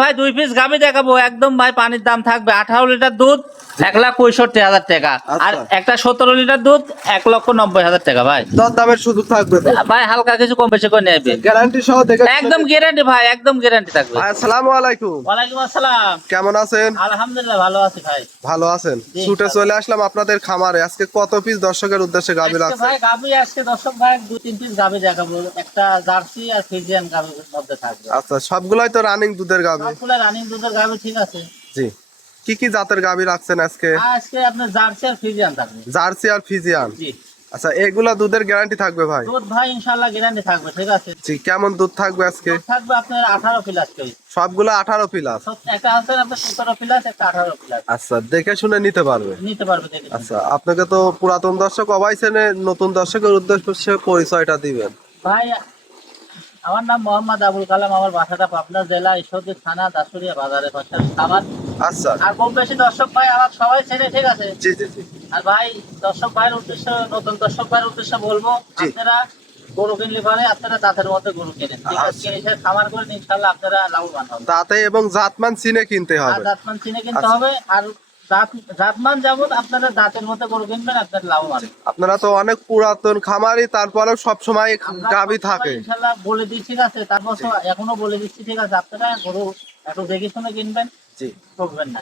ভাই 2 পিস গাভী দেখাবো, একদম ভাই পানির দাম থাকবে 18 লিটার দুধ 1,65,000 টাকা, আর একটা 17 লিটার দুধ 1,90,000 টাকা ভাই। দামের সুযোগ থাকবে তো ভাই হালকা কিছু কম বেশি করে নেবে, গ্যারান্টি সহ দেখে একদম গ্যারান্টি ভাই, একদম গ্যারান্টি থাকবে। ভাই আসসালামু আলাইকুম। ওয়ালাইকুম আসসালাম। কেমন আছেন? আলহামদুলিল্লাহ ভালো আছি ভাই। ভালো আছেন? জি, ছুটে চলে আসলাম আপনাদের খামারে। আজকে কত পিস দর্শকের উদ্দেশ্যে গাভী আজকে লাগছে? ভাই গাভী আজকে দর্শক ভাই 2-3 পিস গাভী দেখাবো, একটা জার্সি আর ফ্রিজিয়ান গাভীর মধ্যে থাকবে। আচ্ছা, সবগুলাই তো রানিং দুধের গাভী। সবগুলা রানিং দুধের গাভী, ঠিক আছে। জি, কি কি জাতের গাভী রাখছেন আজকে? আজকে আপনার জার্সি আর ফ্রিজিয়ান থাকবে। জার্সি আর ফিজিয়ান। জি, আচ্ছা, এগুলা দুধের গ্যারান্টি থাকবে ভাই? দুধ ভাই ইনশাআল্লাহ গ্যারান্টি থাকবে, ঠিক আছে। জি, কেমন দুধ থাকবে আজকে? দুধ থাকবে আপনার 18 প্লাস কেজি। সবগুলা 18 প্লাস? একটা আছে আপনার 17 প্লাস, একটা 18 প্লাস। আচ্ছা, দেখে শুনে নিতে পারবে? নিতে পারবে দেখে। আচ্ছা, আপনাকে তো পুরাতন দর্শক অবাই চেনে, নতুন দর্শকের উদ্দেশ্যে পরিচয়টা দিবেন। ভাই আমার নাম মোহাম্মদ আবুল কালাম, আমার বাসাটা পাবনা জেলা ঈশ্বরদী থানা দাসুরিয়া বাজারের পাশে আমার। আচ্ছা, আর কম বেশি দর্শক ভাই আমার সবাই চেনে, ঠিক আছে। জি জি জি। আর ভাই দর্শক ভাইয়ের উদ্দেশ্যে, নতুন দর্শক ভাইয়ের উদ্দেশ্যে বলবো, জি। আপনারা গরু কিনলে পারে আপনারা দাঁতের মধ্যে গরু কেনেন, ঠিক আছে। আচ্ছা। এসে খামার করে ইনশাআল্লাহ আপনারা লাভবান হবেন। দাঁতে এবং জাতমান চিনে কিনতে আর হবে। দাঁতমান চিনে কিনতে আচ্ছা। হবে, আর জাতমান যেমন আপনারা দাঁতের মধ্যে গরু কিনবেন, আপনার লাভবান। আপনারা তো অনেক পুরাতন খামারি, তারপরেও সব সময় গাভী থাকে। ইনশাআল্লাহ বলে দিচ্ছি, ঠিক আছে। তারপর তো এখনো বলে দিচ্ছি, ঠিক আছে। আপনারা গরু একটু দেখে শুনে কিনবেন, জি, ঠকবেন না।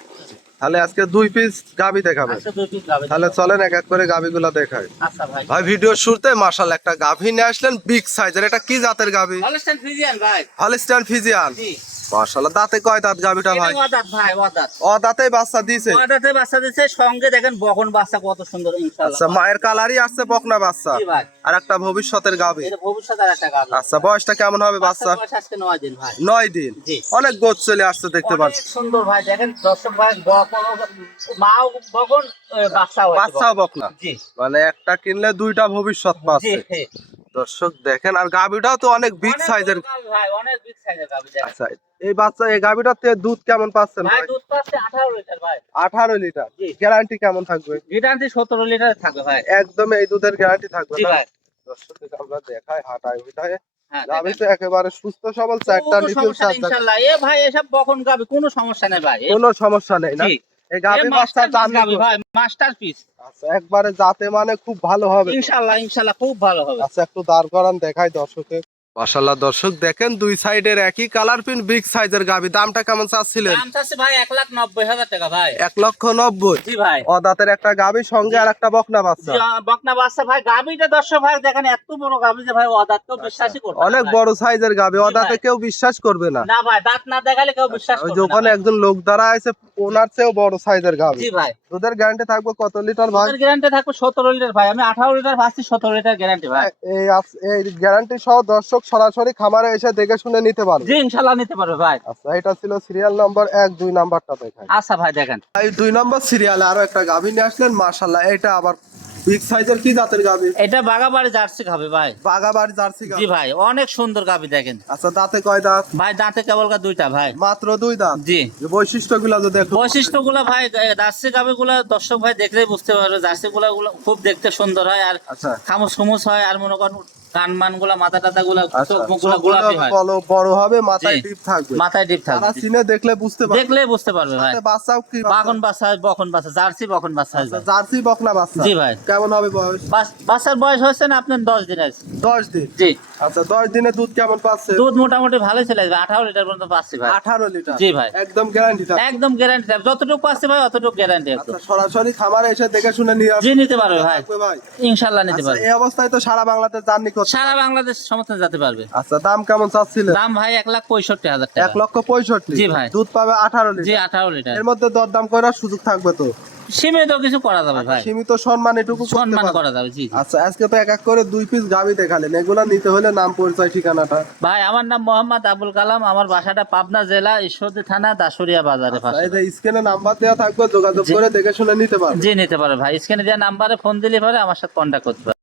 তাহলে আজকে 2 পিস গাভী দেখাবেন। আচ্ছা 2 পিস গাভী। তাহলে চলেন এক এক করে গাভীগুলো দেখাই। আচ্ছা ভাই। ভাই ভিডিওর শুরুতে মাশাআল্লাহ একটা গাভী নিয়ে আসলেন বিগ সাইজের। এটা কি জাতের গাভী? হলস্টাইন ফ্রিজিয়ান ভাই। Holstein Friesian. জি। মাশাআল্লাহ, দাঁতে কয় দাঁত গাভীটা ভাই? এটা ওয়াদাত ভাই, ওয়াদাত। ও দাঁতে বাচ্চা দিয়েছে? ওয়াদাতে বাচ্চা দিচ্ছে, সঙ্গে দেখেন বকন বাচ্চা কত সুন্দর ইনশাআল্লাহ। আচ্ছা, মায়ের কালারই আসছে বকনা বাচ্চা। জি ভাই। আর একটা ভবিষ্যতের গাভী। এটা ভবিষ্যতে আর একটা গাভী। আচ্ছা, বয়সটা কেমন হবে বাচ্চা? বয়স আজকে 9 দিন ভাই। 9 দিন। জি। অনেক গোছ চলে আসছে দেখতে অনেক পাচ্ছি। সুন্দর ভাই, দেখেন দর্শক ভাই, বকন মাও বকন, বাচ্চাও আছে। বাচ্চাও বকনা। জি মানে একটা কিনলে দুইটা ভবিষ্যৎ জি পাচ্ছে। জি। দর্শক দেখেন, আর গাভীটাও তো অনেক বিগ অনেক সাইজের। বড় গাভী ভাই, অনেক বিগ সাইজের গাভী দেখেন। আচ্ছা, এই গাভীটার থেকে দুধ কেমন পাচ্ছেন ভাই ভাই? দুধ পাচ্ছে 18 লিটার ভাই। 18 লিটার। জি। গ্যারান্টি কেমন থাকবে? গ্যারান্টি 17 লিটার থাকবে ভাই। একদম এই দুধের গ্যারান্টি থাকবে জি না? ভাই। দর্শকদের আমরা দেখাই হাঁটায় উঠায়। হ্যাঁ গাভী দেখেন। তো একেবারে সুস্থ সবল, চারটা কোনো নিপিল সমস্যা নেই ইনশাআল্লাহ। এ ভাই এসব বকন গাভী কোনো সমস্যা নেই ভাই। কোনো সমস্যা নেই না? জি। এই গাভী বাচ্চা মাস্টারপিস দাম গাভী ভাই, মাস্টারপিস। আচ্ছা, একবারে জাতে মানে খুব ভালো হবে তো? ইনশাআল্লাহ ইনশাআল্লাহ খুব ভালো হবে। আচ্ছা, একটু দাঁড় করান দেখাই দর্শকে। মাশাআল্লাহ, দর্শক দেখেন দুই সাইডের একই কালার প্রিন্ট বিগ সাইজের গাভী। দামটা কেমন চাচ্ছিলেন? দাম চাচ্ছে ভাই 1,90,000 টাকা ভাই। 1,90,000। জি ভাই। অদাতের একটা গাভী সঙ্গে আর একটা বকনা বাচ্চা। জি, বকনা বাচ্চা ভাই। গাভীটা দর্শক ভাই দেখেন এত বড় গাভী যে ভাই অদাত কেউ বিশ্বাসই করবে না অনেক ভাই। বড় সাইজের গাভী, জি অদাতে ভাই। কেউ বিশ্বাস করবে না। না ভাই, দাঁত না দেখালে কেউ বিশ্বাস ওই করবে যে না ওখানে ভাই। একজন লোক দাঁড়া আছে, ওনার চেয়েও বড় সাইজের গাভী। জি ভাই। দুধের গ্যারান্টি থাকবে কত লিটার ভাই? দুধের গ্যারান্টি থাকবে 17 লিটার ভাই। আমি 18 লিটার পাচ্ছি, 17 লিটার গ্যারান্টি ভাই। এই গ্যারান্টি সহ দর্শক সরাসরি খামারে এসে দেখে শুনে নিতে পারবে। জি ইনশাআল্লাহ নিতে পারবে ভাই। আচ্ছা, এটা ছিল সিরিয়াল নাম্বার 1, 2 নাম্বারটা দেখাই। আচ্ছা ভাই দেখেন। এই 2 নম্বর সিরিয়ালে আরো একটা গাভী নিয়ে আসলেন। মাশাআল্লাহ, এটা আবার বিগ সাইজের। কি জাতের গাভী? এটা বাগাবাড়ি জার্সি খাবে ভাই। বাগাবাড়ি জার্সি জি গাভী। ভাই, অনেক সুন্দর গাভী দেখেন। আচ্ছা, দাঁতে কয় দাঁত? ভাই দাঁতে কেবল দুইটা ভাই। মাত্র 2 দাঁত। জি। বৈশিষ্ট্যগুলো যদি একটু বৈশিষ্ট্যগুলো ভাই, জার্সি গাভীগুলো দর্শক ভাই দেখলেই বুঝতে পারবে। জার্সি গুলো খুব দেখতে সুন্দর হয়, আর আচ্ছা খামুশ খুমুশ হয়, আর মনে করেন কান মান গুলা, মাথা টাথা গুলা, আচ্ছা, চোখ মুখ গুলা গোলাপি হয়। বড় হবে, মাথায় জি। টিপ থাকবে। মাথায় ডিপ তারা থাকবে। চিনে দেখলে বুঝতে পারবে। দেখলেই বুঝতে পারবে ভাই। সাথে বাচ্চাও কি বাগন বাচ্চা, বকন বাচ্চা, জার্সি বকন বাচ্চা আচ্ছা, ভাই। জার্সি বকনা বাচ্চা। জি ভাই। কেমন হবে বয়স? বাচ্চার বয়স হচ্ছে না আপনার 10 দিন আছে। 10 দিন। জি। আচ্ছা, 10 দিনে দুধ কেমন পাচ্ছে? দুধ মোটামুটি ভালোই চলে আসবে, 18 লিটার পর্যন্ত পাচ্ছি ভাই। 18 লিটার। জি ভাই। একদম গ্যারান্টি থাকবে। একদম গ্যারান্টি, যতটুকু পাচ্ছি ভাই অতটুকু গ্যারান্টি একদম। আচ্ছা, সরাসরি খামারে এসে দেখে শুনে নিয়ে জি আসবে। নিতে পারবে ভাই, ভাই ইনশাআল্লাহ নিতে আচ্ছা, পারবে। এই অবস্থায় তো সারা বাংলাতে জার্নি করতে। সারা বাংলাদেশ সমর্থন যেতে পারবে। আচ্ছা, দাম কেমন চাচ্ছিলেন? দাম ভাই 1,65,000 টাকা। 1,65,000। জি ভাই। দুধ পাবে 18 জি লিটার। 18 লিটার। এর মধ্যে দরদাম করার সুযোগ থাকবে তো? সীমিত কিছু করা যাবে ভাই, সীমিত সম্মান এটুকু করতে সম্মান পারবে। করা যাবে। জি জি। আচ্ছা, আজকে তো এক এক করে 2 পিস গাভী দেখালেন। এগুলা নিতে হলে নাম, পরিচয়, ঠিকানাটা। ভাই আমার নাম মোহাম্মদ আবুল কালাম, আমার বাসাটা পাবনা জেলা ঈশ্বরদী থানা দাসুরিয়া বাজারের আচ্ছা, পাশে। এই যে স্ক্রিনে নাম্বার দেওয়া থাকবে, যোগাযোগ জি। করে দেখে শুনে নিতে পারবে। জি নিতে পারবে ভাই। স্ক্রিনে দেওয়া নাম্বারে ফোন দিলে পরে আমার সাথে কন্ট্যাক্ট করতে পারবে।